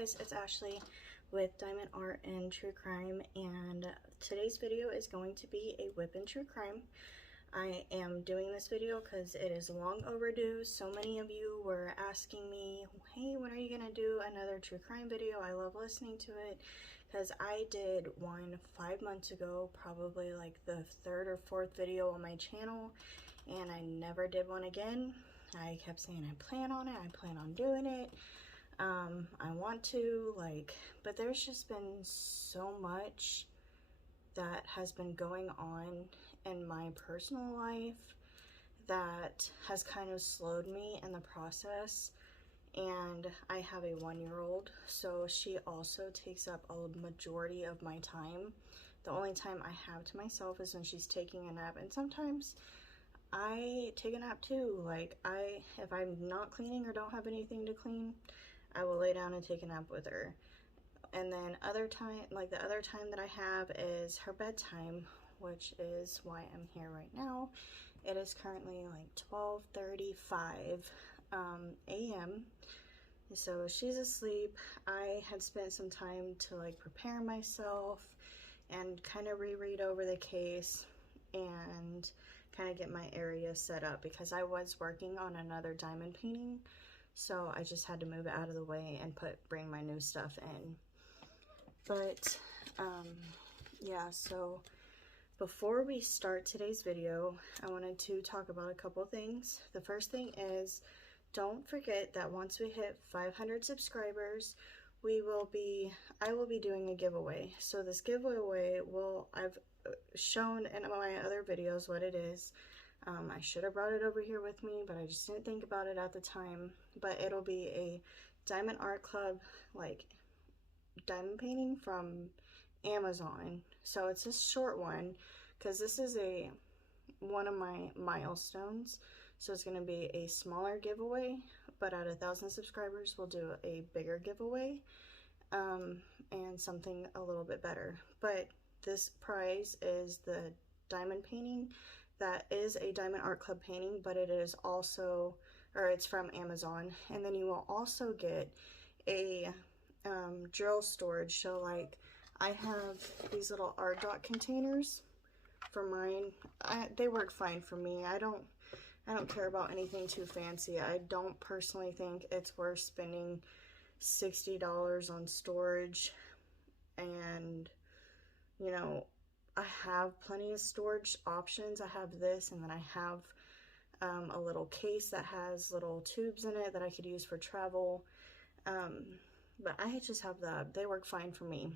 guys, it's Ashley with Diamond Art and True Crime, and today's video is going to be a WIP and True Crime. I am doing this video because it is long overdue. So many of you were asking me, hey, when are you going to do another True Crime video? I love listening to it because I did one 5 months ago, probably like the third or fourth video on my channel, and I never did one again. I kept saying I plan on it, I plan on doing it. I want to, but there's just been so much that has been going on in my personal life that has kind of slowed me in the process. And I have a 1-year-old, so she also takes up a majority of my time. The only time I have to myself is when she's taking a nap, and sometimes I take a nap too. If I'm not cleaning or don't have anything to clean, I will lay down and take a nap with her. And then the other time that I have is her bedtime, which is why I'm here right now. It is currently like 12:35 a.m. So she's asleep. I had spent some time to prepare myself and kind of reread over the case and kind of get my area set up, because I was working on another diamond painting, so I just had to move it out of the way and bring my new stuff in. But yeah, so before we start today's video, I wanted to talk about a couple things. The first thing is, don't forget that once we hit 500 subscribers, I will be doing a giveaway. So this giveaway I've shown in my other videos what it is. I should have brought it over here with me, but I just didn't think about it at the time. But it'll be a Diamond Art Club diamond painting from Amazon. So it's a short one because this is one of my milestones. So it's going to be a smaller giveaway, but at 1,000 subscribers we'll do a bigger giveaway, and something a little bit better. But this prize is the diamond painting. That is a Diamond Art Club painting, but it is also, it's from Amazon. And then you will also get a drill storage. So I have these little art dot containers for mine. They work fine for me. I don't care about anything too fancy. I don't personally think it's worth spending $60 on storage. And you know, I have plenty of storage options. I have this, and then I have a little case that has little tubes in it that I could use for travel. But I just have that. They work fine for me.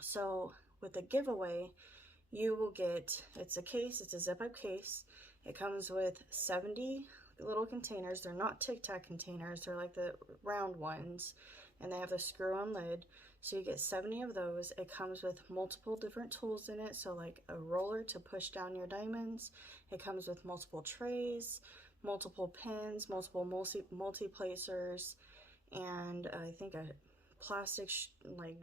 So with the giveaway, you will get, it's a case, it's a zip-up case. It comes with 70 little containers. They're not Tic Tac containers. They're like the round ones, and they have the screw-on lid. So you get 70 of those. It comes with multiple different tools in it. So like a roller to push down your diamonds. It comes with multiple trays, multiple pins, multiple multi-placers, and I think a plastic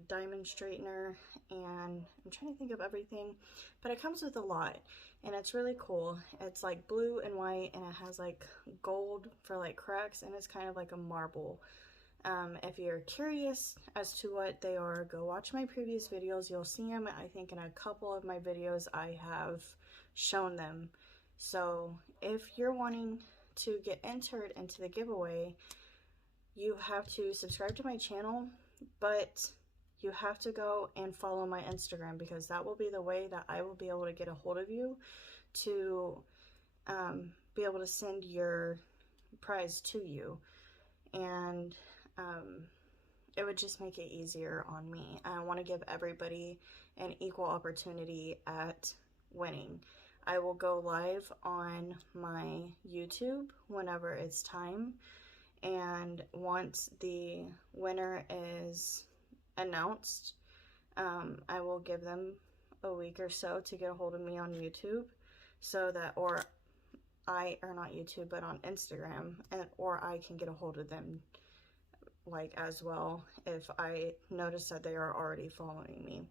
diamond straightener, and I'm trying to think of everything, but it comes with a lot, and it's really cool. It's like blue and white, and it has gold for cracks, and it's kind of like a marble. If you're curious as to what they are, go watch my previous videos. You'll see them. I think in a couple of my videos I have shown them. So if you're wanting to get entered into the giveaway, you have to subscribe to my channel, but you have to go and follow my Instagram, because that will be the way that I will be able to get a hold of you to be able to send your prize to you. And it would just make it easier on me. I want to give everybody an equal opportunity at winning. I will go live on my YouTube whenever it's time, and once the winner is announced, I will give them a week or so to get a hold of me on YouTube, so that, or not YouTube, but on Instagram, or I can get a hold of them as well if I notice that they are already following me.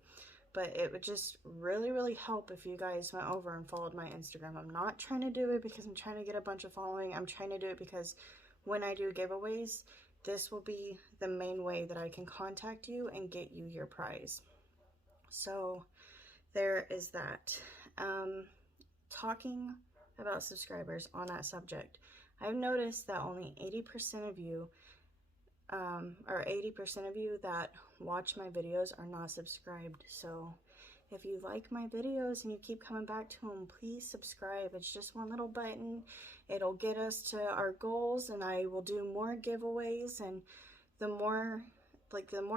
But it would just really help if you guys went over and followed my Instagram. I'm not trying to do it because I'm trying to get a bunch of following. I'm trying to do it because when I do giveaways, this will be the main way that I can contact you and get you your prize. So there is that. Talking about subscribers on that subject, I've noticed that only 80% of you, or 80% of you that watch my videos are not subscribed. So if you like my videos and you keep coming back to them, please subscribe. It's just one little button. It'll get us to our goals, and I will do more giveaways. And the more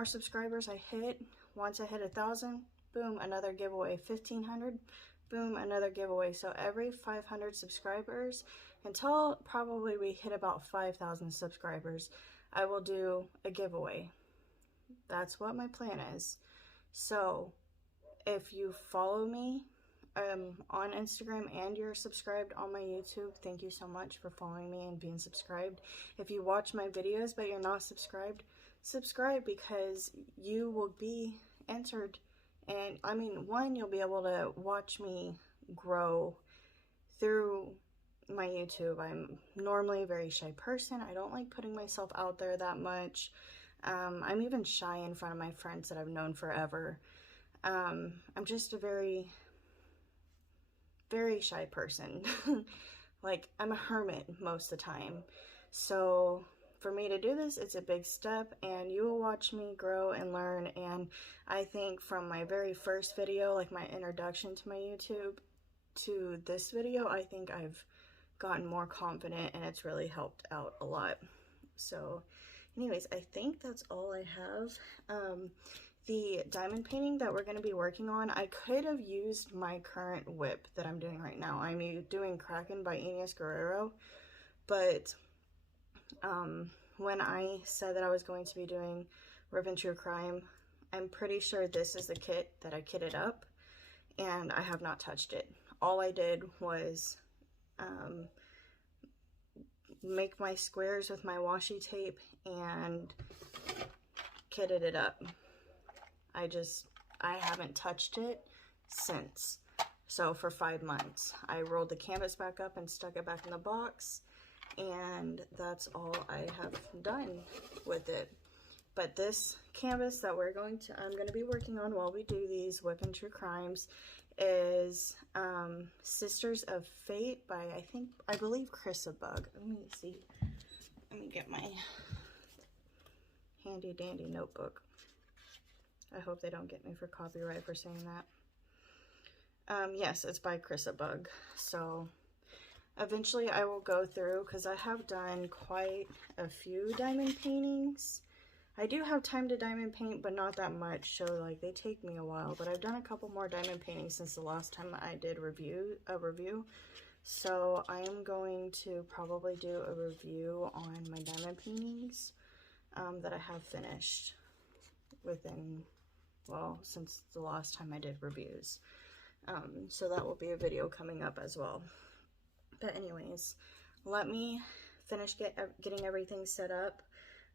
subscribers I hit, once I hit 1,000, boom, another giveaway. 1,500, boom, another giveaway. So every 500 subscribers, until probably we hit about 5,000 subscribers, I will do a giveaway. That's what my plan is. So if you follow me on Instagram and you're subscribed on my YouTube, thank you so much for following me and being subscribed. If you watch my videos but you're not subscribed, subscribe, because you will be entered. And I mean, one, you'll be able to watch me grow through my YouTube. I'm normally a very shy person. I don't like putting myself out there that much. I'm even shy in front of my friends that I've known forever. I'm just a very, very shy person. Like, I'm a hermit most of the time. So for me to do this, it's a big step, and you will watch me grow and learn. And I think from my very first video, like my introduction to my YouTube, to this video, I think I've gotten more confident, and it's really helped out a lot. So anyways, I think that's all I have. The diamond painting that we're going to be working on, I could have used my current WIP that I'm doing right now. I'm doing Kraken by Ines Guerrero, but when I said that I was going to be doing WIP and True Crime, I'm pretty sure this is the kit that I kitted up, and I have not touched it. All I did was make my squares with my washi tape and kitted it up. I haven't touched it since. So for 5 months, I rolled the canvas back up and stuck it back in the box, and that's all I have done with it. But this canvas that I'm going to be working on while we do these WIP and True Crimes is Sisters of Fate by, I believe, Bug. Let me see. Let me get my handy dandy notebook. I hope they don't get me for copyright for saying that. Yes, it's by Bug. So eventually I will go through, because I have done quite a few diamond paintings. I do have time to diamond paint, but not that much, so like they take me a while. But I've done a couple more diamond paintings since the last time I did a review. So I am going to probably do a review on my diamond paintings that I have finished within, well, since the last time I did reviews. So that will be a video coming up as well. But anyways, let me finish getting everything set up,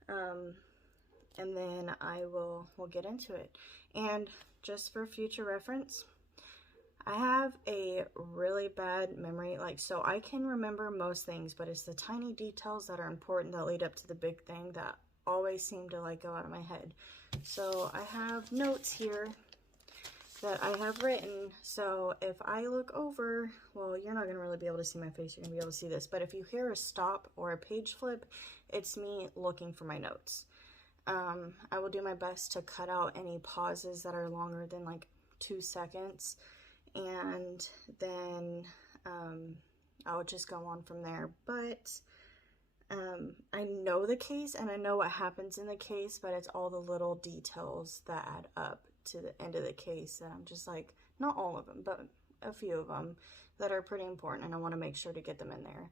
and then we'll get into it. And just for future reference, I have a really bad memory, so I can remember most things, but it's the tiny details that are important that lead up to the big thing that always seem to go out of my head. So I have notes here that I have written, so if I look over, well, you're not going to really be able to see my face, you're going to be able to see this, but if you hear a stop or a page flip, it's me looking for my notes. I will do my best to cut out any pauses that are longer than 2 seconds, and then I'll just go on from there. But I know the case and I know what happens in the case, but it's all the little details that add up to the end of the case, and I'm just not all of them, but a few of them that are pretty important, and I want to make sure to get them in there.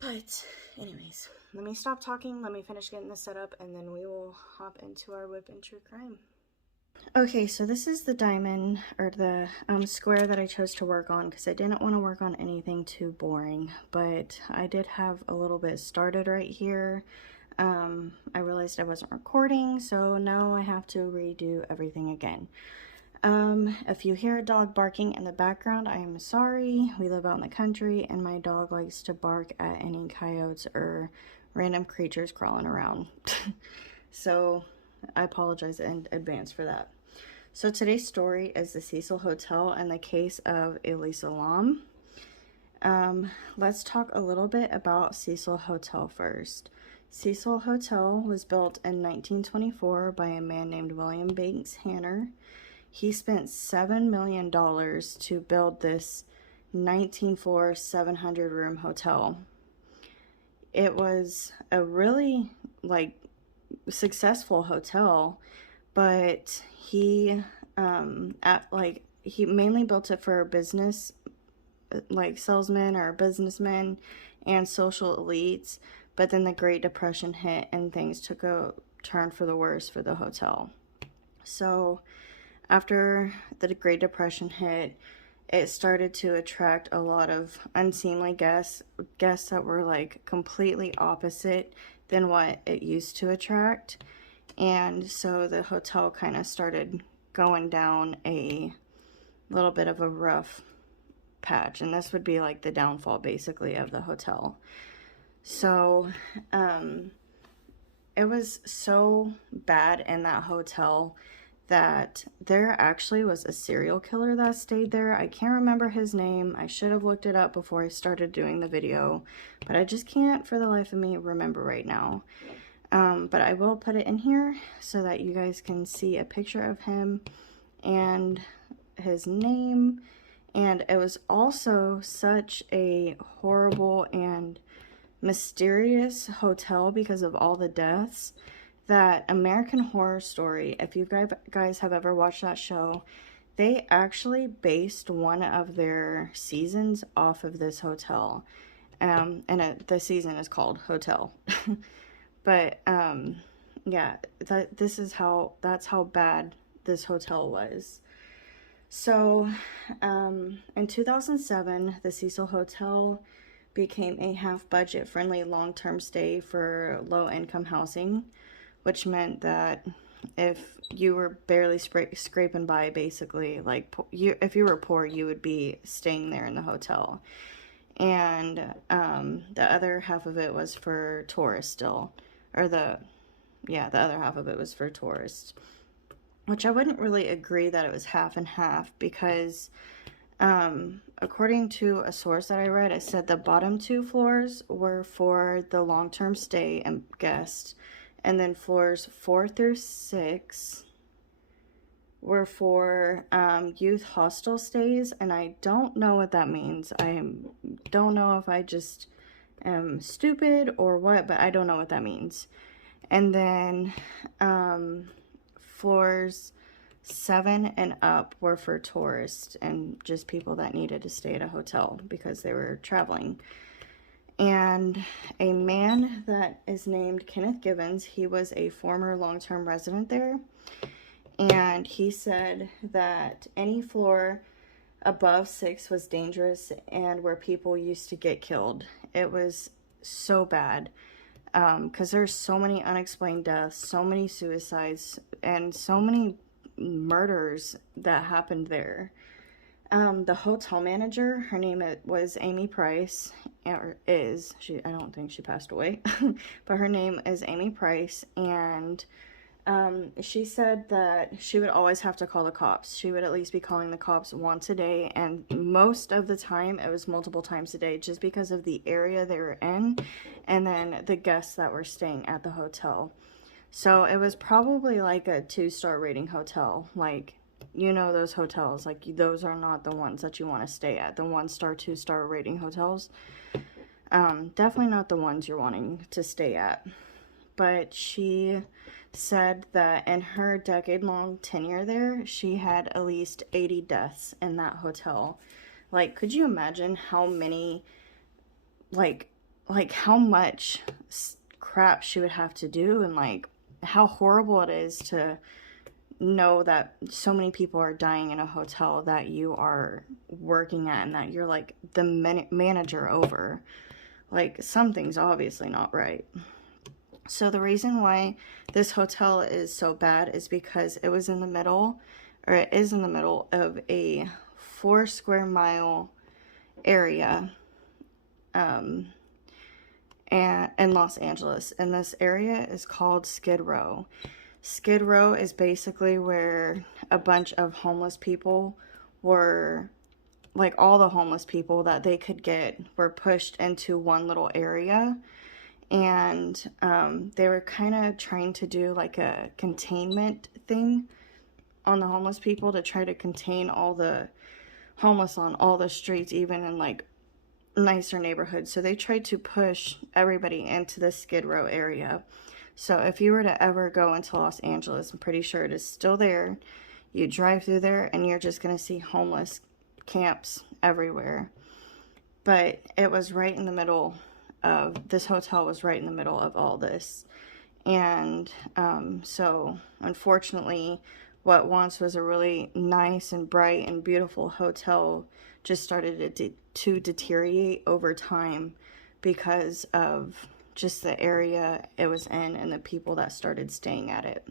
But anyways, let me stop talking, let me finish getting this set up, and then we will hop into our WIP and True Crime. Okay, so this is the diamond, or the square that I chose to work on, because I didn't want to work on anything too boring, but I did have a little bit started right here. I realized I wasn't recording, so now I have to redo everything again. If you hear a dog barking in the background, I am sorry. We live out in the country, and my dog likes to bark at any coyotes or random creatures crawling around. So I apologize in advance for that. So today's story is the Cecil Hotel and the case of Elisa Lam. Let's talk a little bit about Cecil Hotel first. Cecil Hotel was built in 1924 by a man named William Banks Hanner. He spent $7 million to build this 19-floor, 700-room hotel. It was a really, successful hotel, but he mainly built it for business, salesmen or businessmen and social elites. But then the Great Depression hit and things took a turn for the worse for the hotel. So after the Great Depression hit, it started to attract a lot of unseemly guests that were completely opposite than what it used to attract. And so the hotel kind of started going down a little bit of a rough patch, and this would be like the downfall basically of the hotel. So it was so bad in that hotel that there actually was a serial killer that stayed there. I can't remember his name. I should have looked it up before I started doing the video, but I just can't for the life of me remember right now. But I will put it in here so that you guys can see a picture of him and his name. And it was also such a horrible and mysterious hotel because of all the deaths that American Horror Story, if you guys have ever watched that show, they actually based one of their seasons off of this hotel. And the season is called Hotel. But yeah, that's how bad this hotel was. So in 2007, the Cecil Hotel became a half-budget friendly long-term stay for low-income housing, which meant that if you were barely scraping by, basically, if you were poor, you would be staying there in the hotel. And the other half of it was for tourists still. The other half of it was for tourists. Which I wouldn't really agree that it was half and half, because according to a source that I read, it said the bottom 2 floors were for the long-term stay and guests, and then floors 4 through 6 were for youth hostel stays, and I don't know what that means. Don't know if I just am stupid or what, but I don't know what that means. And then floors 7 and up were for tourists and just people that needed to stay at a hotel because they were traveling. And a man that is named Kenneth Givens, he was a former long-term resident there, and he said that any floor above 6 was dangerous and where people used to get killed. It was so bad because there's so many unexplained deaths, so many suicides, and so many murders that happened there. The hotel manager, her name was Amy Price, or is, I don't think she passed away, but her name is Amy Price, and she said that she would always have to call the cops. She would at least be calling the cops once a day, and most of the time it was multiple times a day, just because of the area they were in, and then the guests that were staying at the hotel. So it was probably like a 2-star rating hotel, those hotels, those are not the ones that you want to stay at, the 1-star, 2-star rating hotels. Definitely not the ones you're wanting to stay at. But she said that in her decade-long tenure there, she had at least 80 deaths in that hotel. Could you imagine how many, how much crap she would have to do, and how horrible it is to know that so many people are dying in a hotel that you are working at and that you're the manager over. Something's obviously not right. So the reason why this hotel is so bad is because it is in the middle of a 4 square mile area. in Los Angeles, and this area is called Skid Row. Skid Row is basically where a bunch of homeless people were, like all the homeless people that they could get were pushed into one little area. And they were kind of trying to do like a containment thing on the homeless people to try to contain all the homeless on all the streets, even in like nicer neighborhoods. So they tried to push everybody into the Skid Row area. So if you were to ever go into Los Angeles, I'm pretty sure it is still there. You drive through there and you're just going to see homeless camps everywhere. But it was right in the middle of, this hotel was right in the middle of all this. And so unfortunately, what once was a really nice and bright and beautiful hotel just started to deteriorate over time because of just the area it was in and the people that started staying at it.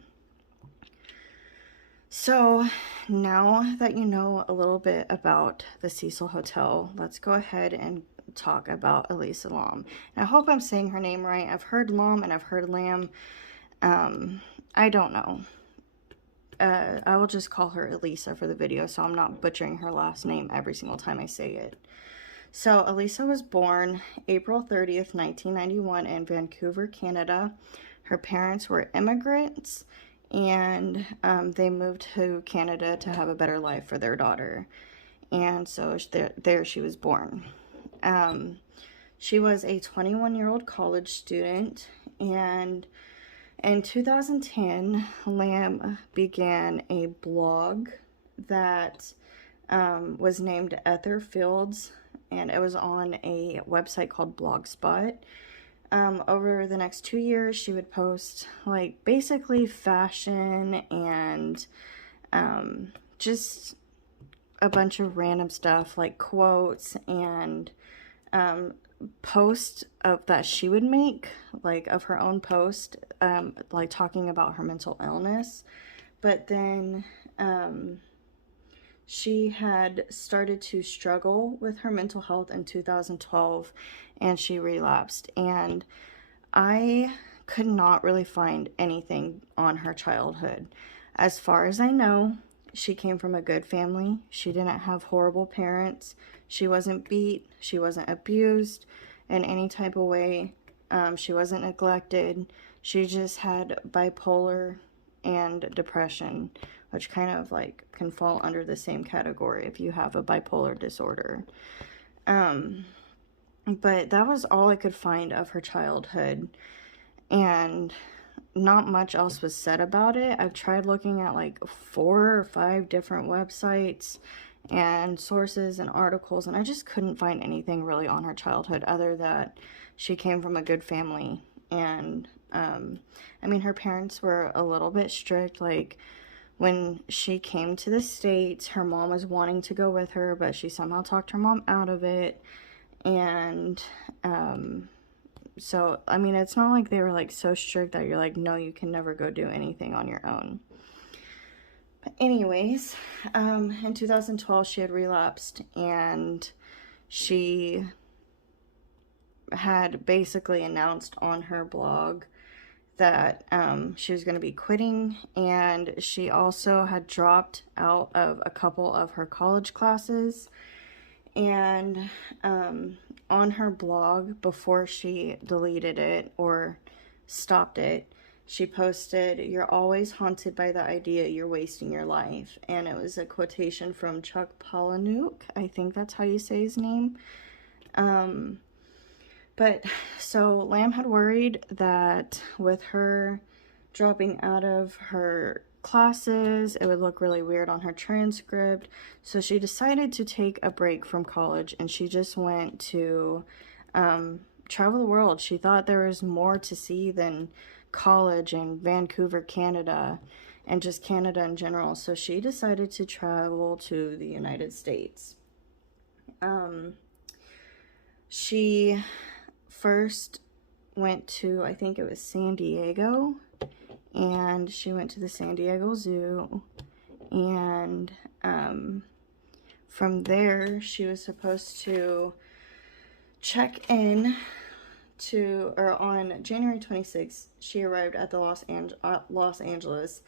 So now that you know a little bit about the Cecil Hotel, let's go ahead and talk about Elisa Lam. And I hope I'm saying her name right. I've heard Lam and I've heard Lamb. I don't know. I will just call her Elisa for the video, so I'm not butchering her last name every single time I say it. So Elisa was born April 30th, 1991 in Vancouver, Canada. Her parents were immigrants, and they moved to Canada to have a better life for their daughter. And so there she was born. She was a 21-year-old college student, and in 2010, Lam began a blog that was named Ether Fields, and it was on a website called Blogspot. Over the next 2 years, she would post like basically fashion and just a bunch of random stuff like quotes and posts of that she would make, like of her own post, like talking about her mental illness. But then she had started to struggle with her mental health in 2012, and she relapsed. And I could not really find anything on her childhood. As far as I know, she came from a good family. She didn't have horrible parents. She wasn't beat. She wasn't abused in any type of way. She wasn't neglected. She just had bipolar and depression, which kind of like can fall under the same category if you have a bipolar disorder. But that was all I could find of her childhood, and not much else was said about it. I've tried looking at like 4 or 5 different websites and sources and articles, and I just couldn't find anything really on her childhood other that she came from a good family. And I mean, her parents were a little bit strict. Like when she came to the States, her mom was wanting to go with her, but she somehow talked her mom out of it. And so I mean, it's not like they were like so strict that you're like, no, you can never go do anything on your own. But anyways, in 2012 she had relapsed, and she had basically announced on her blog that she was going to be quitting, and she also had dropped out of a couple of her college classes. And on her blog, before she deleted it or stopped it, she posted, "You're always haunted by the idea you're wasting your life." And it was a quotation from Chuck Palahniuk. I think that's how you say his name. But so Lam had worried that with her dropping out of her classes, it would look really weird on her transcript. So she decided to take a break from college, and she just went to travel the world. She thought there was more to see than college and Vancouver, Canada, and just Canada in general. So she decided to travel to the United States. She first went to, I think it was San Diego, and she went to the San Diego Zoo, and from there she was supposed to check in on January 26th, she arrived at the Los Angeles,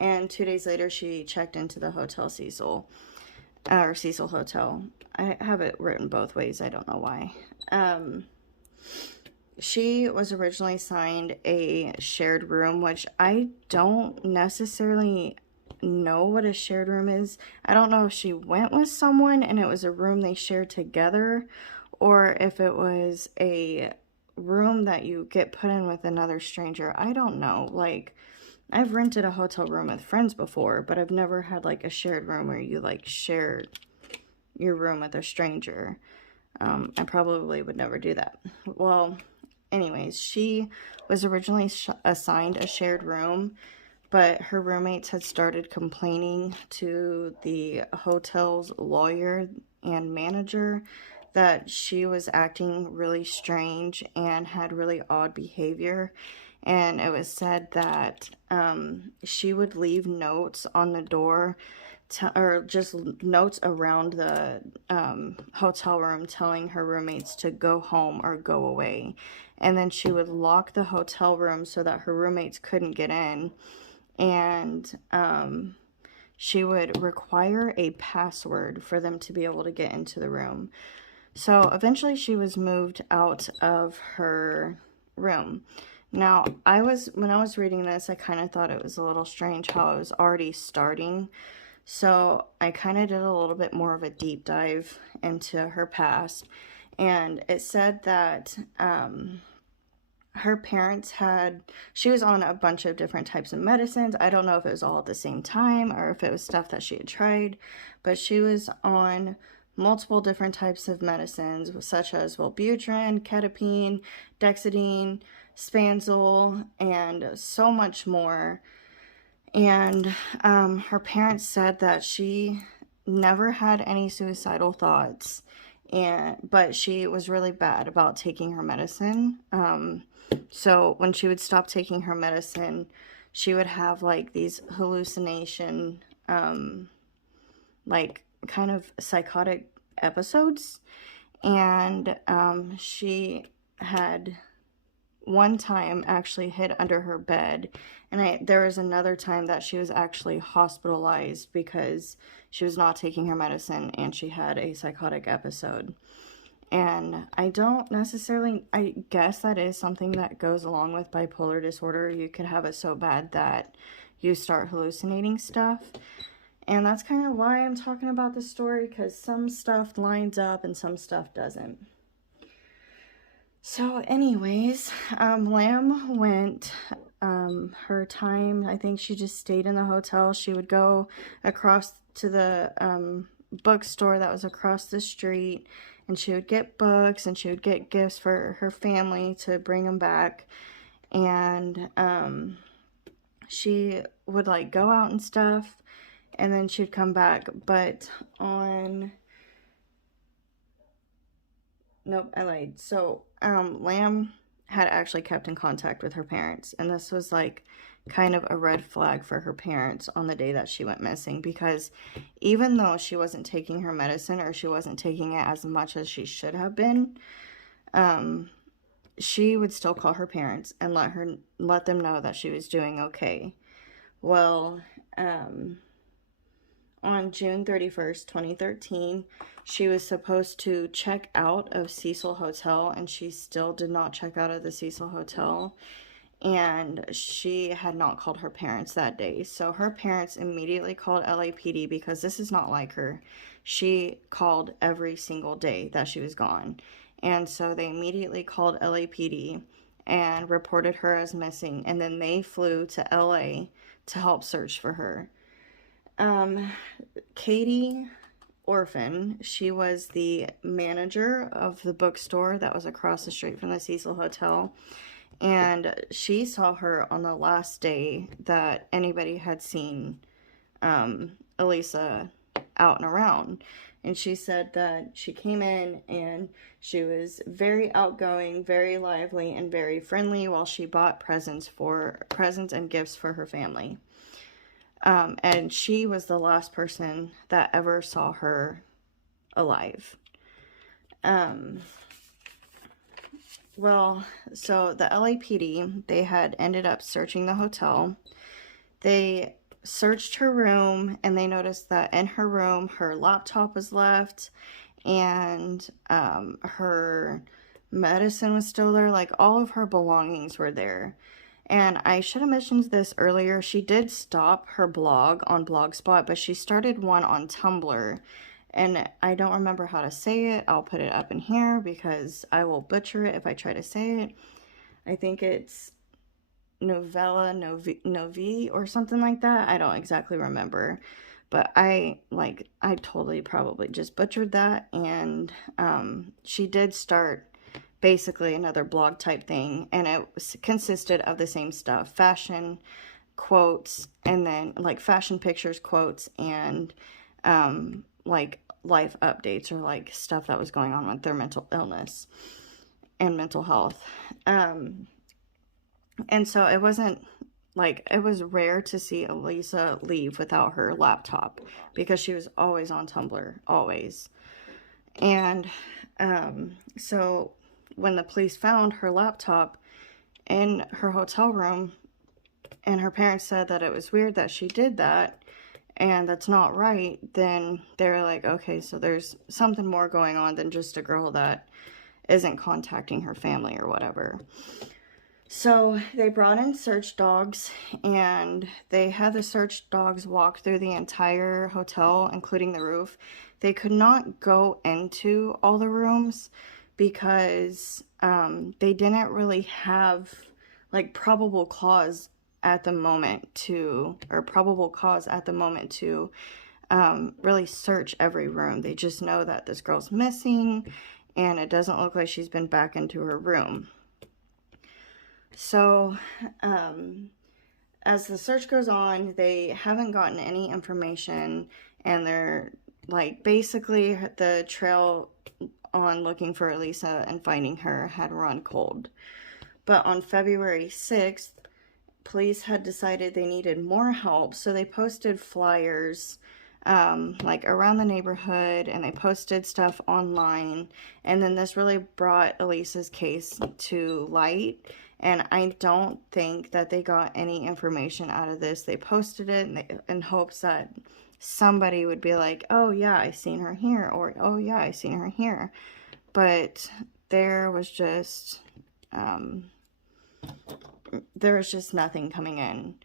and 2 days later she checked into the Hotel Cecil, or Cecil Hotel. I have it written both ways, I don't know why. She was originally assigned a shared room, which I don't necessarily know what a shared room is. I don't know if she went with someone and it was a room they shared together, or if it was a room that you get put in with another stranger. I don't know. Like, I've rented a hotel room with friends before, but I've never had like a shared room where you like share your room with a stranger. I probably would never do that. Well, anyways, she was originally assigned a shared room, but her roommates had started complaining to the hotel's lawyer and manager that she was acting really strange and had really odd behavior. And it was said that she would leave notes on the door, or just notes around the hotel room telling her roommates to go home or go away. And then she would lock the hotel room so that her roommates couldn't get in. And she would require a password for them to be able to get into the room. So eventually she was moved out of her room. Now, when I was reading this, I kind of thought it was a little strange how it was already starting. So I kind of did a little bit more of a deep dive into her past. And it said that her parents she was on a bunch of different types of medicines. I don't know if it was all at the same time or if it was stuff that she had tried, but she was on multiple different types of medicines, such as Wellbutrin, Ketapine, Dexedine, Spanzol, and so much more. And her parents said that she never had any suicidal thoughts, but she was really bad about taking her medicine. So when she would stop taking her medicine, she would have like these hallucination, like kind of psychotic episodes. And she had one time actually hid under her bed, and there was another time that she was actually hospitalized because she was not taking her medicine and she had a psychotic episode. And I guess that is something that goes along with bipolar disorder. You could have it so bad that you start hallucinating stuff. And that's kind of why I'm talking about this story, because some stuff lines up and some stuff doesn't. So anyways, Lam went, her time, I think she just stayed in the hotel. She would go across to the bookstore that was across the street, and she would get books and she would get gifts for her family to bring them back. And she would like go out and stuff, and then she'd come back. But nope, I lied. So Lam had actually kept in contact with her parents, and this was like kind of a red flag for her parents on the day that she went missing, because even though she wasn't taking her medicine, or she wasn't taking it as much as she should have been, she would still call her parents and let them know that she was doing okay. Well, on June 31st, 2013, she was supposed to check out of Cecil Hotel, and she still did not check out of the Cecil Hotel. And she had not called her parents that day. So her parents immediately called LAPD, because this is not like her. She called every single day that she was gone. And so they immediately called LAPD and reported her as missing. And then they flew to LA to help search for her. Katie Orphan, she was the manager of the bookstore that was across the street from the Cecil Hotel. And she saw her on the last day that anybody had seen Elisa out and around. And she said that she came in and she was very outgoing, very lively, and very friendly while she bought presents and gifts for her family. And she was the last person that ever saw her alive. Well, so the LAPD, they had ended up searching the hotel. They searched her room and they noticed that in her room, her laptop was left and her medicine was still there. Like all of her belongings were there. And I should have mentioned this earlier. She did stop her blog on Blogspot, but she started one on Tumblr. And I don't remember how to say it. I'll put it up in here because I will butcher it if I try to say it. I think it's Novella Novi or something like that. I don't exactly remember. But I totally probably just butchered that. And she did start basically another blog type thing, and it consisted of the same stuff: fashion, quotes, and then like fashion pictures, quotes, and like life updates or like stuff that was going on with their mental illness and mental health. And so it wasn't like, it was rare to see Elisa leave without her laptop because she was always on Tumblr, always. And so when the police found her laptop in her hotel room, and her parents said that it was weird that she did that and that's not right, then they were like, okay, so there's something more going on than just a girl that isn't contacting her family or whatever. So they brought in search dogs, and they had the search dogs walk through the entire hotel, including the roof. They could not go into all the rooms because they didn't really have like probable cause at the moment to, really search every room. They just know that this girl's missing and it doesn't look like she's been back into her room. So, as the search goes on, they haven't gotten any information, and they're like, basically the trail on looking for Elisa and finding her had run cold. But on February 6th, police had decided they needed more help, so they posted flyers like around the neighborhood, and they posted stuff online, and then this really brought Elisa's case to light. And I don't think that they got any information out of this. They posted it in hopes that somebody would be like, oh yeah, I seen her here, or oh yeah, I seen her here. But there was just nothing coming in.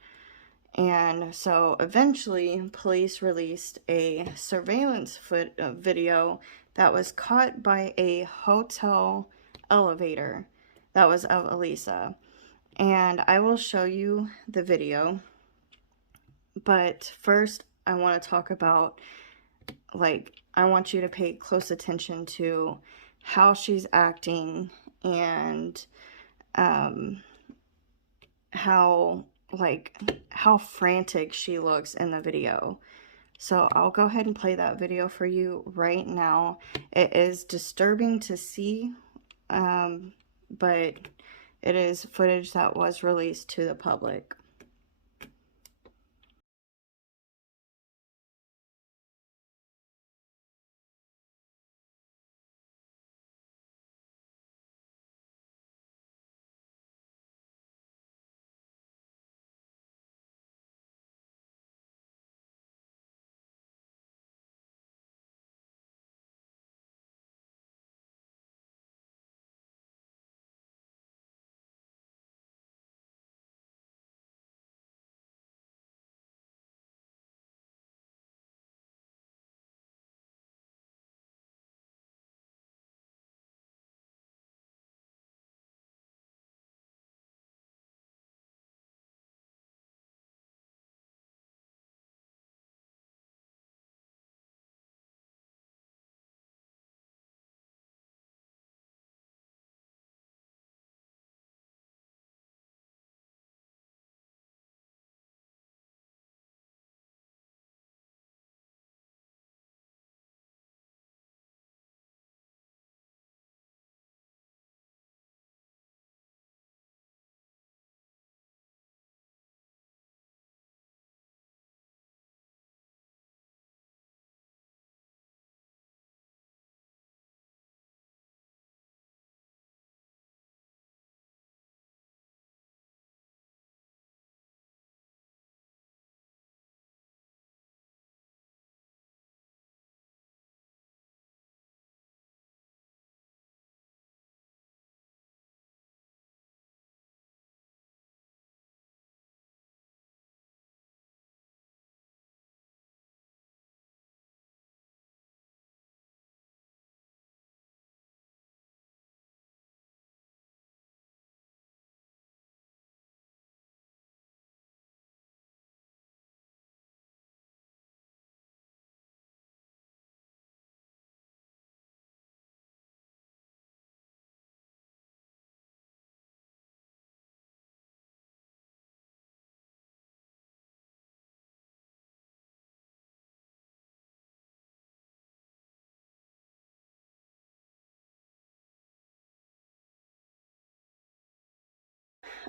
And so eventually police released a surveillance video that was caught by a hotel elevator that was of Elisa. And I will show you the video. But first, I want to talk about, like, I want you to pay close attention to how she's acting and how frantic she looks in the video. So I'll go ahead and play that video for you right now. It is disturbing to see, but it is footage that was released to the public.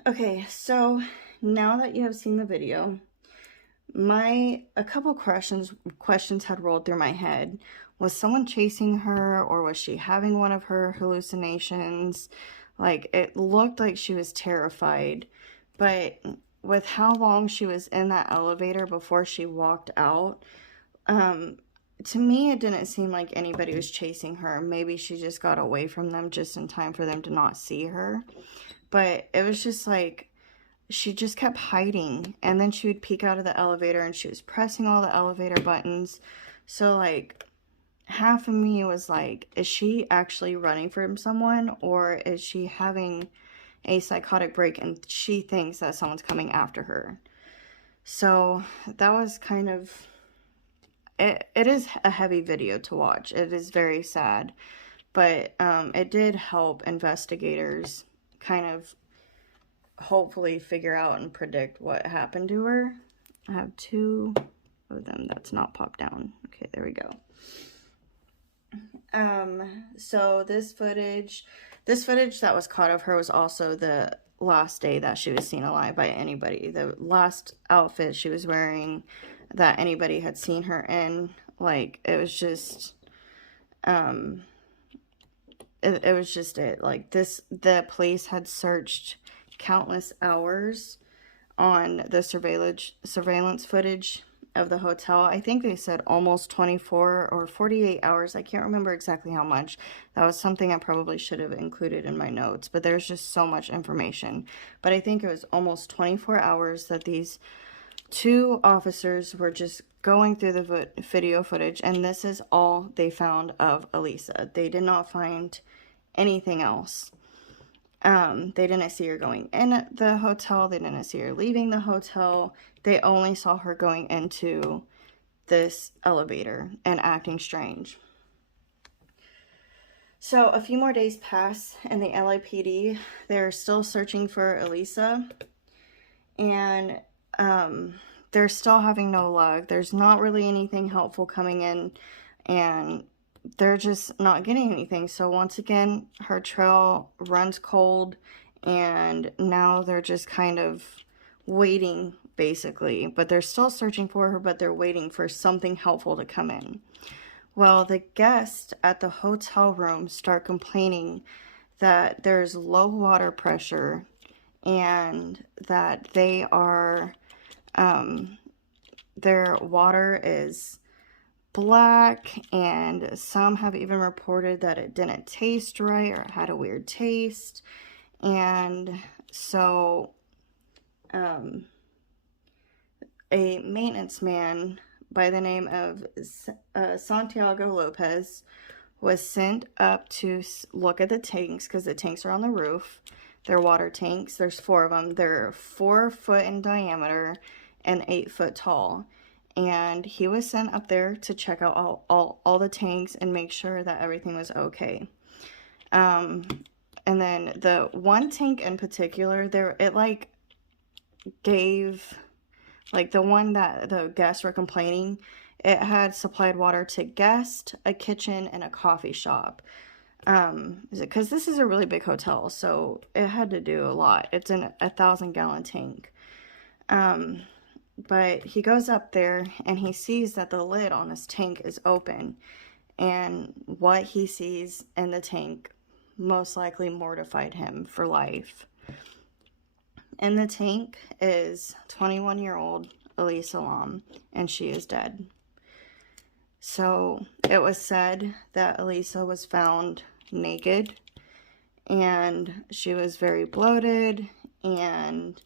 Okay, so now that you have seen the video, a couple questions had rolled through my head. Was someone chasing her, or was she having one of her hallucinations? Like, it looked like she was terrified, but with how long she was in that elevator before she walked out, to me, it didn't seem like anybody was chasing her. Maybe she just got away from them just in time for them to not see her. But it was just like, she just kept hiding, and then she would peek out of the elevator and she was pressing all the elevator buttons. So like, half of me was like, is she actually running from someone, or is she having a psychotic break and she thinks that someone's coming after her? So that was kind of it. It is a heavy video to watch. It is very sad, but it did help investigators kind of hopefully figure out and predict what happened to her. I have two of them that's not popped down. Okay, there we go. So this footage that was caught of her was also the last day that she was seen alive by anybody. The last outfit she was wearing that anybody had seen her in. Like, it was just, it was just it. Like, the police had searched countless hours on the surveillance footage of the hotel. I think they said almost 24 or 48 hours. I can't remember exactly how much. That was something I probably should have included in my notes, but there's just so much information. But I think it was almost 24 hours that these two officers were just going through the video footage, and this is all they found of Elisa. They did not find anything else. They didn't see her going in the hotel. They didn't see her leaving the hotel. They only saw her going into this elevator and acting strange. So a few more days pass in the LAPD. They're still searching for Elisa, and they're still having no luck. There's not really anything helpful coming in, and they're just not getting anything. So once again, her trail runs cold, and now they're just kind of waiting, basically. But they're still searching for her, but they're waiting for something helpful to come in. Well, the guests at the hotel room start complaining that there's low water pressure and that they are, their water is black, and some have even reported that it didn't taste right or it had a weird taste. And so a maintenance man by the name of Santiago Lopez was sent up to look at the tanks, because the tanks are on the roof. They're water tanks. There's 4 of them. They're 4 foot in diameter and 8 foot tall. And he was sent up there to check out all the tanks and make sure that everything was okay. And then the one tank in particular, it like gave, like the one that the guests were complaining, it had supplied water to guests, a kitchen, and a coffee shop. Because this is a really big hotel, so it had to do a lot. It's in a 1,000-gallon tank. But he goes up there and he sees that the lid on this tank is open, and what he sees in the tank most likely mortified him for life. In the tank is 21-year-old Elisa Lam, and she is dead. So it was said that Elisa was found naked, and she was very bloated, and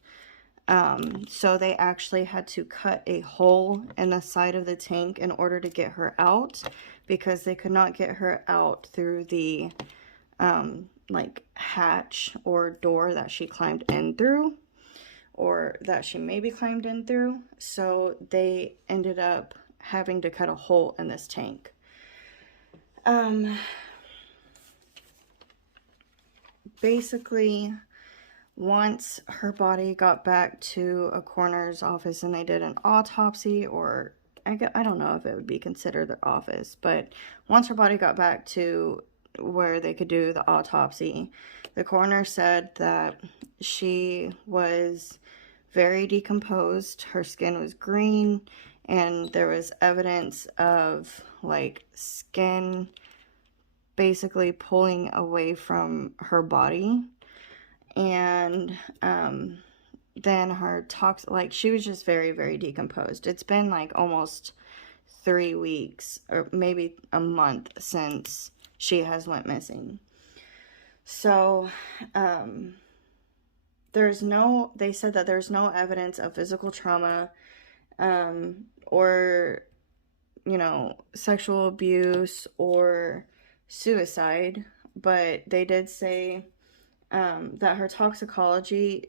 so they actually had to cut a hole in the side of the tank in order to get her out, because they could not get her out through the like hatch or door that she climbed in through, or that she maybe climbed in through. So they ended up having to cut a hole in this tank. Basically, once her body got back to a coroner's office and they did an autopsy, or I don't know if it would be considered the office, but once her body got back to where they could do the autopsy. The coroner said that she was very decomposed. Her skin was green, and there was evidence of like skin basically pulling away from her body. And then her like she was just very, very decomposed. It's been like almost 3 weeks or maybe a month since she has went missing. So they said that there's no evidence of physical trauma or, you know, sexual abuse or suicide, but they did say that her toxicology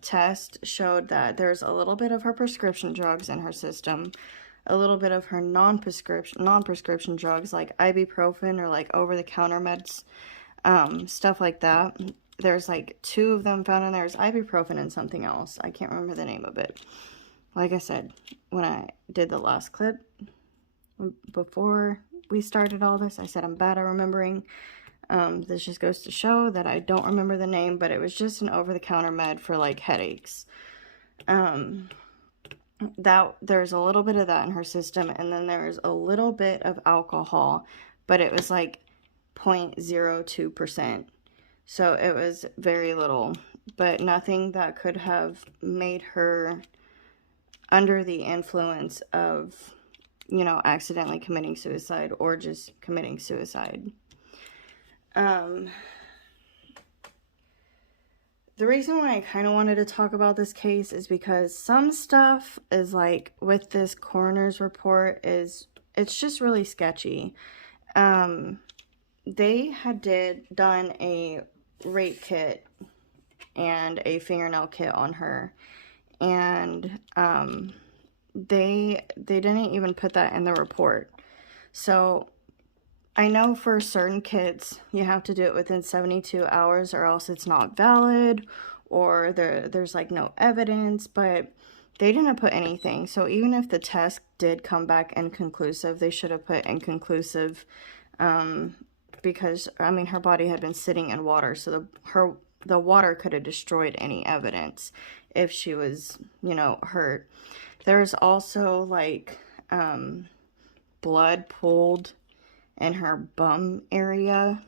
test showed that there's a little bit of her prescription drugs in her system, a little bit of her non-prescription drugs like ibuprofen or like over-the-counter meds, stuff like that. There's like 2 of them found in there. There's ibuprofen and something else. I can't remember the name of it. Like I said, when I did the last clip, before we started all this, I said I'm bad at remembering. This just goes to show that I don't remember the name, but it was just an over-the-counter med for like headaches. That there's a little bit of that in her system, and then there's a little bit of alcohol, but it was like 0.02%. So it was very little, but nothing that could have made her under the influence of, you know, accidentally committing suicide or just committing suicide. The reason why I kind of wanted to talk about this case is because some stuff is like with this coroner's report it's just really sketchy. They had done a rape kit and a fingernail kit on her, and they didn't even put that in the report. So I know for certain kits you have to do it within 72 hours or else it's not valid, or there's like no evidence, but they didn't put anything. So even if the test did come back inconclusive, they should have put inconclusive, because I mean her body had been sitting in water, so the water could have destroyed any evidence if she was, you know, hurt. There's also like blood pooled in her bum area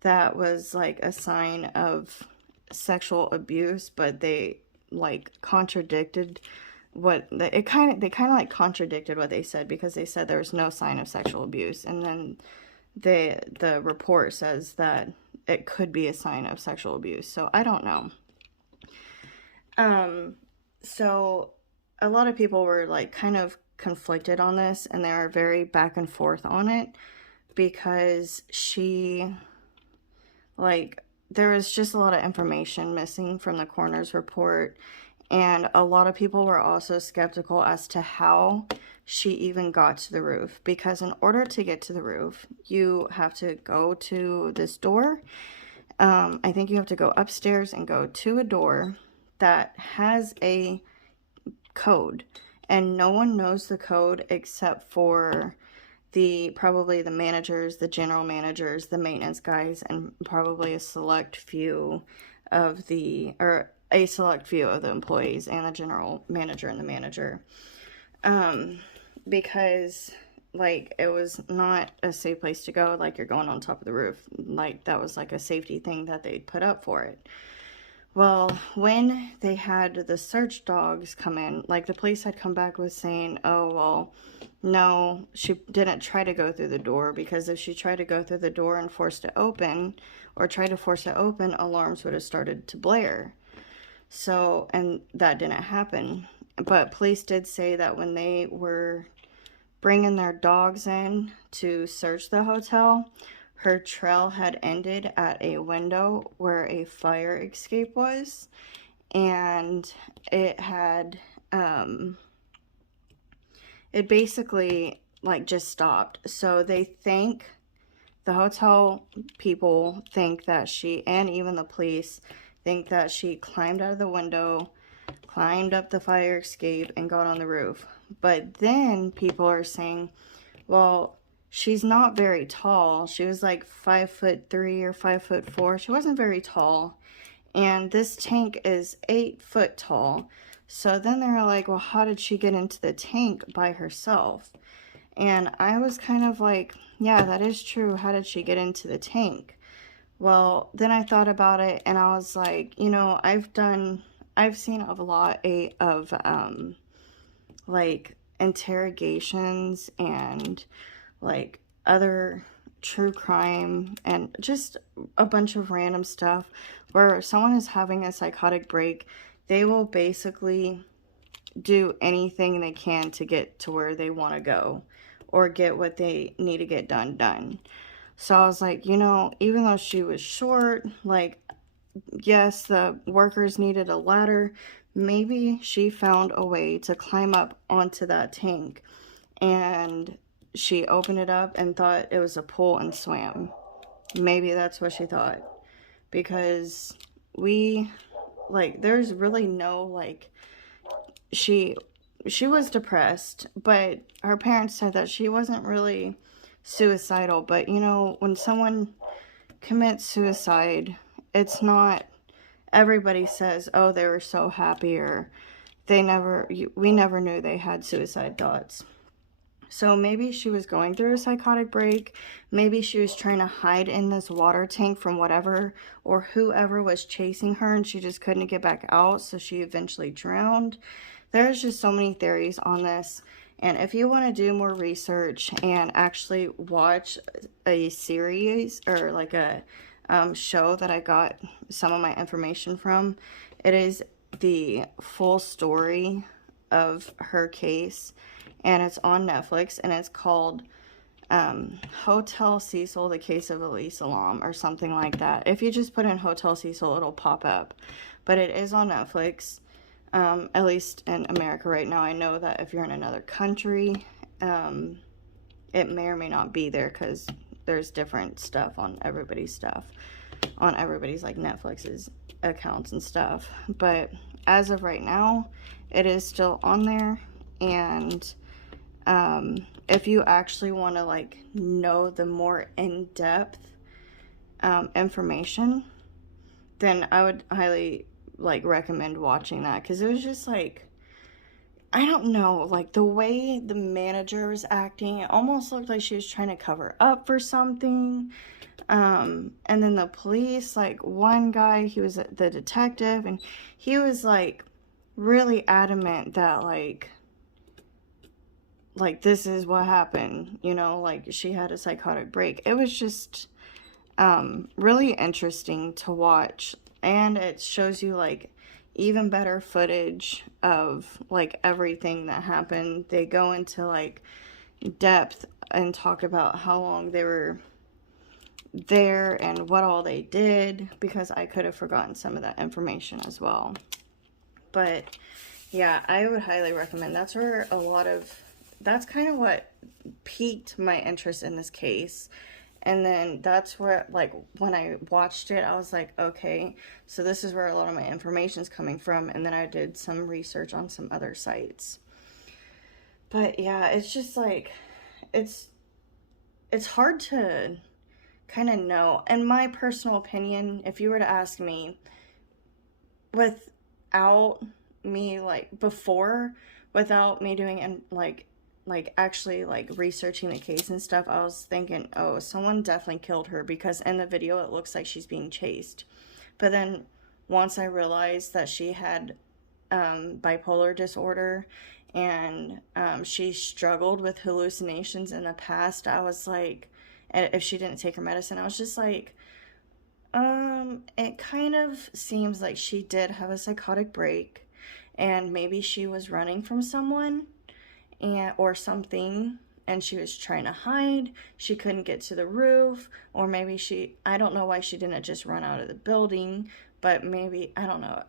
that was like a sign of sexual abuse, but they like contradicted what they kind of like contradicted what they said, because they said there was no sign of sexual abuse, and then the report says that it could be a sign of sexual abuse. So I don't know. So a lot of people were like kind of conflicted on this, and they are very back and forth on it, because there was just a lot of information missing from the coroner's report, and a lot of people were also skeptical as to how she even got to the roof, because in order to get to the roof, you have to go to this door. I think you have to go upstairs and go to a door that has a code, and no one knows the code except for probably the managers, the general managers, the maintenance guys, and probably a select few of the employees and the general manager and the manager. Because like it was not a safe place to go, like you're going on top of the roof, like that was like a safety thing that they put up for it. Well, when they had the search dogs come in, like the police had come back with saying, oh, well, no, she didn't try to go through the door, because if she tried to go through the door and tried to force it open, alarms would have started to blare. So, and that didn't happen. But police did say that when they were bringing their dogs in to search the hotel, her trail had ended at a window where a fire escape was, and it had, it basically like just stopped. So they think, the hotel people think that and even the police think that she climbed out of the window, climbed up the fire escape, and got on the roof. But then people are saying, well, she's not very tall. She was like 5'3" or 5'4". She wasn't very tall. And this tank is 8 foot tall. So then they were like, well, how did she get into the tank by herself? And I was kind of like, yeah, that is true. How did she get into the tank? Well, then I thought about it and I was like, you know, I've seen a lot of like interrogations and like other true crime and just a bunch of random stuff where someone is having a psychotic break. They will basically do anything they can to get to where they want to go or get what they need to get done. So I was like, you know, even though she was short, like, yes, the workers needed a ladder, maybe she found a way to climb up onto that tank, and she opened it up and thought it was a pool and swam. Maybe that's what she thought, because there's really no, like, she was depressed, but her parents said that she wasn't really suicidal. But you know, when someone commits suicide, it's not, everybody says, oh, they were so happy, or we never knew they had suicide thoughts. So maybe she was going through a psychotic break. Maybe she was trying to hide in this water tank from whatever or whoever was chasing her, and she just couldn't get back out, so she eventually drowned. There's just so many theories on this. And if you want to do more research and actually watch a series or like a show that I got some of my information from, it is the full story of her case, and it's on Netflix, and it's called Hotel Cecil, the Case of Elisa Lam, or something like that. If you just put in Hotel Cecil, it'll pop up. But it is on Netflix, at least in America right now. I know that if you're in another country, it may or may not be there, because there's different stuff on everybody's like Netflix's accounts and stuff. But as of right now, it is still on there. And if you actually want to like know the more in-depth information, then I would highly like recommend watching that, because it was just like, I don't know, like the way the manager was acting, it almost looked like she was trying to cover up for something. And then the police, like one guy, he was the detective, and he was like really adamant that like this is what happened, you know, like she had a psychotic break. It was just really interesting to watch, and it shows you like even better footage of like everything that happened. They go into like depth and talk about how long they were there and what all they did, because I could have forgotten some of that information as well. But yeah, I would highly recommend. That's where that's kind of what piqued my interest in this case. And then that's where, like, when I watched it, I was like, okay, so this is where a lot of my information is coming from. And then I did some research on some other sites. But yeah, it's just like, it's hard to kind of know. In my personal opinion, if you were to ask me, without me, like, before, without me doing, and like actually like researching the case and stuff, I was thinking, oh, someone definitely killed her, because in the video it looks like she's being chased. But then once I realized that she had bipolar disorder, and she struggled with hallucinations in the past, I was like, and if she didn't take her medicine, I was just like, it kind of seems like she did have a psychotic break, and maybe she was running from someone or something, and she was trying to hide. She couldn't get to the roof, or maybe I don't know why she didn't just run out of the building, but maybe, I don't know,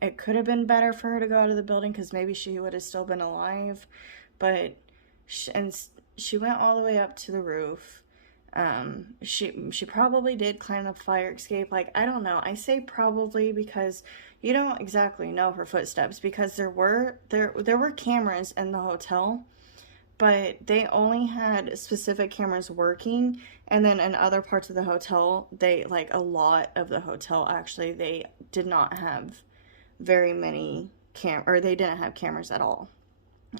it could have been better for her to go out of the building, because maybe she would have still been alive. But she went all the way up to the roof. She probably did climb the fire escape. Like, I don't know. I say probably because you don't exactly know her footsteps, because there were cameras in the hotel, but they only had specific cameras working, and then in other parts of the hotel, they, like a lot of the hotel actually, they did not have very many or they didn't have cameras at all.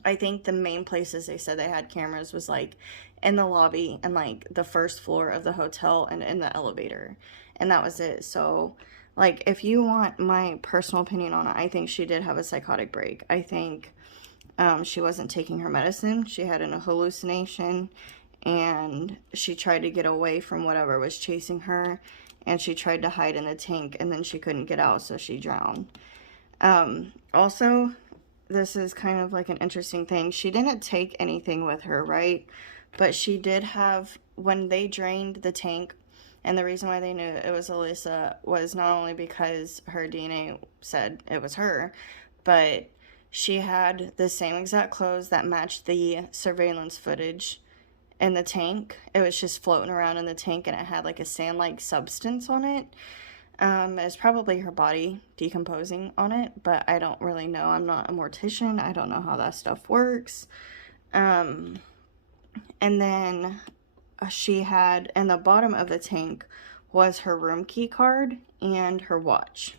I think the main places they said they had cameras was like in the lobby and like the first floor of the hotel and in the elevator, and that was it. So like, if you want my personal opinion on it, I think she did have a psychotic break. I think she wasn't taking her medicine. She had a hallucination, and she tried to get away from whatever was chasing her, and she tried to hide in the tank, and then she couldn't get out, so she drowned. Also, this is kind of like an interesting thing. She didn't take anything with her, right? But she did have, when they drained the tank, and the reason why they knew it was Elisa was not only because her DNA said it was her, but she had the same exact clothes that matched the surveillance footage in the tank. It was just floating around in the tank, and it had like a sand-like substance on it. It's probably her body decomposing on it, but I don't really know. I'm not a mortician. I don't know how that stuff works. And then she had, in the bottom of the tank was her room key card and her watch.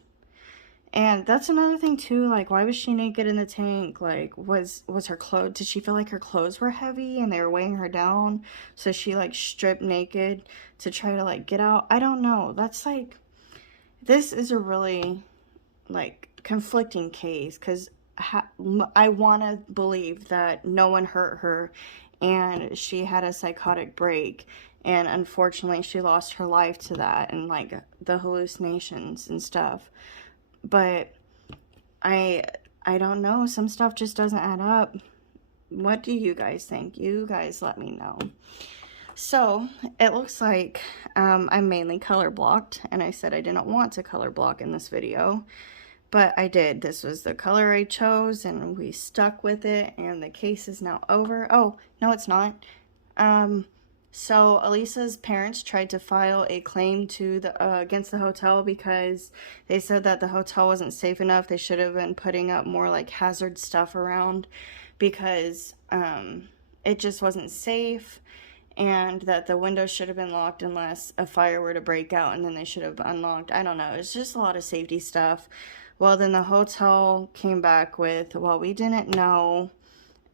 And that's another thing too, like, why was she naked in the tank? Like, was her clothes, did she feel like her clothes were heavy and they were weighing her down? So she, like, stripped naked to try to, like, get out? I don't know. That's, like, this is a really, like, conflicting case, because I want to believe that no one hurt her and she had a psychotic break, and unfortunately she lost her life to that and, like, the hallucinations and stuff. But I don't know. Some stuff just doesn't add up. What do you guys think? You guys let me know. So it looks like I'm mainly color blocked, and I said I didn't want to color block in this video, but I did. This was the color I chose, and we stuck with it, and the case is now over. Oh, no, it's not. So Elisa's parents tried to file a claim to against the hotel because they said that the hotel wasn't safe enough. They should have been putting up more like hazard stuff around, because it just wasn't safe, and that the windows should have been locked unless a fire were to break out, and then they should have unlocked. I don't know. It's just a lot of safety stuff. Well, then the hotel came back with, well, we didn't know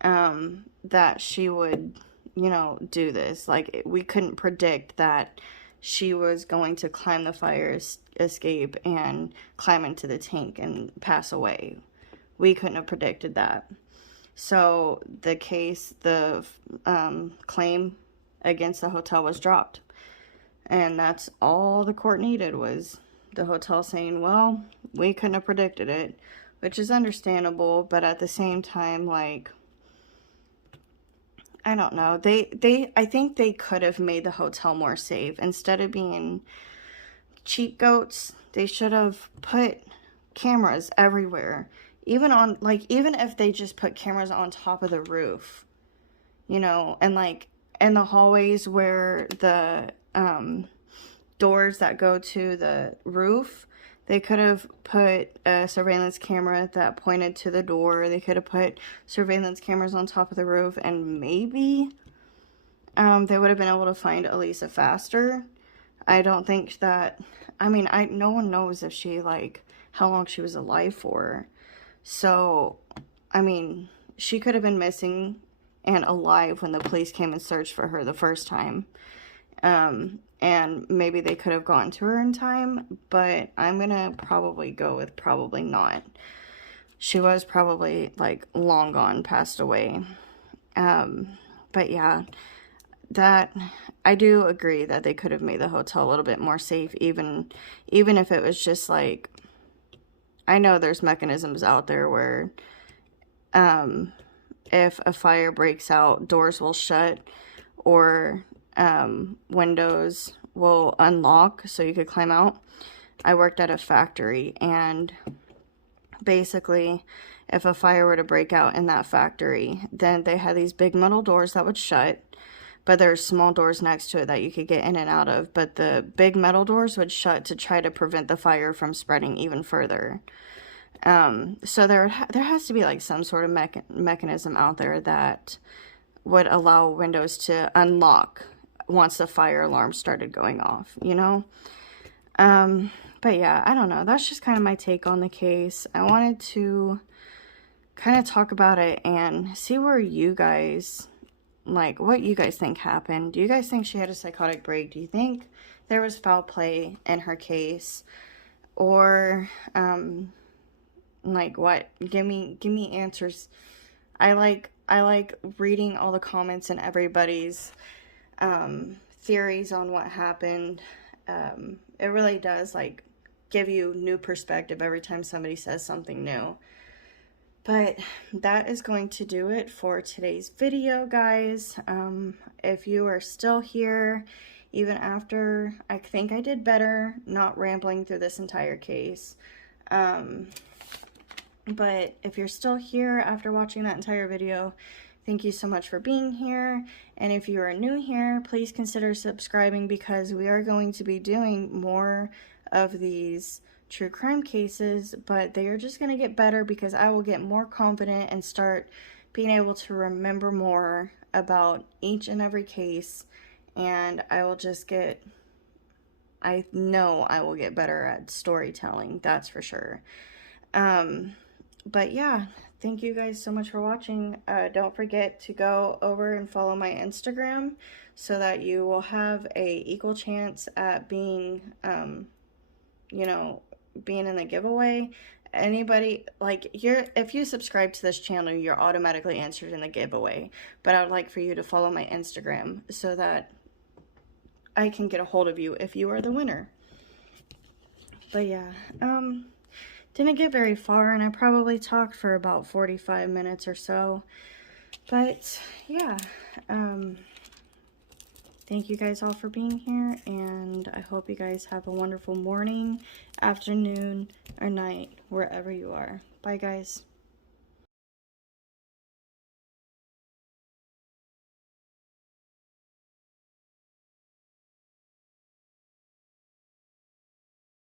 that she would, you know, do this. Like, we couldn't predict that she was going to climb the fire escape and climb into the tank and pass away. We couldn't have predicted that. So the case, the claim against the hotel was dropped. And that's all the court needed, was the hotel saying, well, we couldn't have predicted it, which is understandable, but at the same time, like, I don't know. I think they could have made the hotel more safe. Instead of being cheap goats, they should have put cameras everywhere. Even on, like, even if they just put cameras on top of the roof, you know, and like in the hallways where the doors that go to the roof, they could have put a surveillance camera that pointed to the door. They could have put surveillance cameras on top of the roof, and maybe they would have been able to find Elisa faster. I don't think that, I mean, no one knows if she, like, how long she was alive for. So, I mean, she could have been missing and alive when the police came and searched for her the first time. And maybe they could have gotten to her in time, but I'm gonna probably go with probably not. She was probably, like, long gone, passed away. But yeah, that, I do agree that they could have made the hotel a little bit more safe, even if it was just, like, I know there's mechanisms out there where, if a fire breaks out, doors will shut, or windows will unlock so you could climb out. I worked at a factory, and basically if a fire were to break out in that factory, then they had these big metal doors that would shut, but there's small doors next to it that you could get in and out of, but the big metal doors would shut to try to prevent the fire from spreading even further. So there has to be, like, some sort of mechanism out there that would allow windows to unlock once the fire alarm started going off, you know? But yeah, I don't know. That's just kind of my take on the case. I wanted to kind of talk about it and see where you guys, like, what you guys think happened. Do you guys think she had a psychotic break? Do you think there was foul play in her case? Or, like, what? Give me answers. I like reading all the comments and everybody's theories on what happened. It really does, like, give you new perspective every time somebody says something new. But that is going to do it for today's video, guys. If you are still here, even after, I think I did better not rambling through this entire case. But if you're still here after watching that entire video, thank you so much for being here. And if you are new here, please consider subscribing, because we are going to be doing more of these true crime cases, but they are just going to get better because I will get more confident and start being able to remember more about each and every case, and I will just get, I know I will get better at storytelling, that's for sure. But yeah, thank you guys so much for watching. Don't forget to go over and follow my Instagram so that you will have a equal chance at being, you know, being in the giveaway. Anybody, like, if you subscribe to this channel, you're automatically entered in the giveaway. But I would like for you to follow my Instagram so that I can get a hold of you if you are the winner. But yeah, didn't get very far, and I probably talked for about 45 minutes or so. But yeah, thank you guys all for being here, and I hope you guys have a wonderful morning, afternoon, or night, wherever you are. Bye, guys.